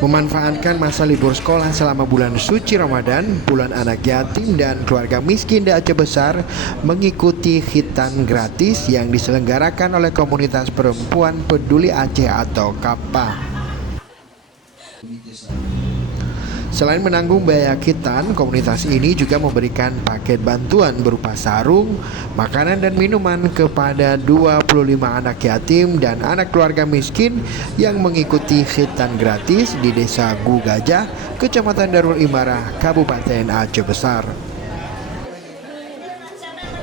Memanfaatkan masa libur sekolah selama bulan suci Ramadan, bulan anak yatim dan keluarga miskin di Aceh Besar mengikuti khitan gratis yang diselenggarakan oleh komunitas perempuan peduli Aceh atau KAPA. Selain menanggung biaya khitan, komunitas ini juga memberikan paket bantuan berupa sarung, makanan dan minuman kepada 25 anak yatim dan anak keluarga miskin yang mengikuti khitan gratis di Desa Gugajah, Kecamatan Darul Imarah, Kabupaten Aceh Besar.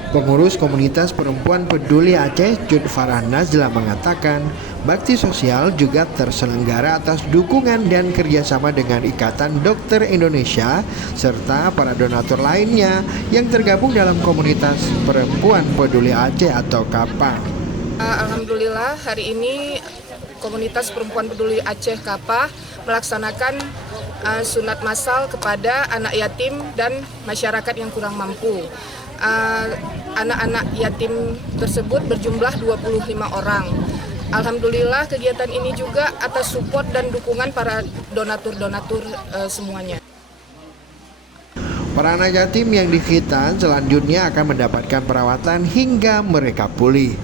Pengurus komunitas perempuan peduli Aceh, Jud Farah Nazla, mengatakan bakti sosial juga terselenggara atas dukungan dan kerjasama dengan Ikatan Dokter Indonesia serta para donatur lainnya yang tergabung dalam komunitas perempuan peduli Aceh atau KAPA. Alhamdulillah hari ini komunitas perempuan peduli Aceh KAPA melaksanakan sunat massal kepada anak yatim dan masyarakat yang kurang mampu. Anak-anak yatim tersebut berjumlah 25 orang. Alhamdulillah kegiatan ini juga atas support dan dukungan para donatur-donatur semuanya. Para anak yatim yang dikhitan selanjutnya akan mendapatkan perawatan hingga mereka pulih.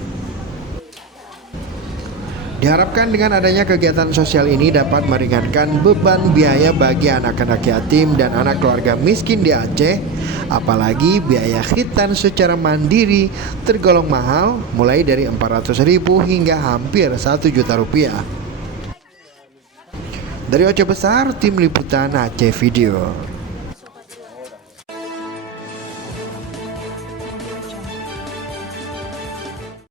Diharapkan dengan adanya kegiatan sosial ini dapat meringankan beban biaya bagi anak-anak yatim dan anak keluarga miskin di Aceh. Apalagi biaya khitan secara mandiri tergolong mahal, mulai dari 400.000 hingga hampir 1 juta rupiah. Dari Aceh Besar, tim liputan Aceh Video.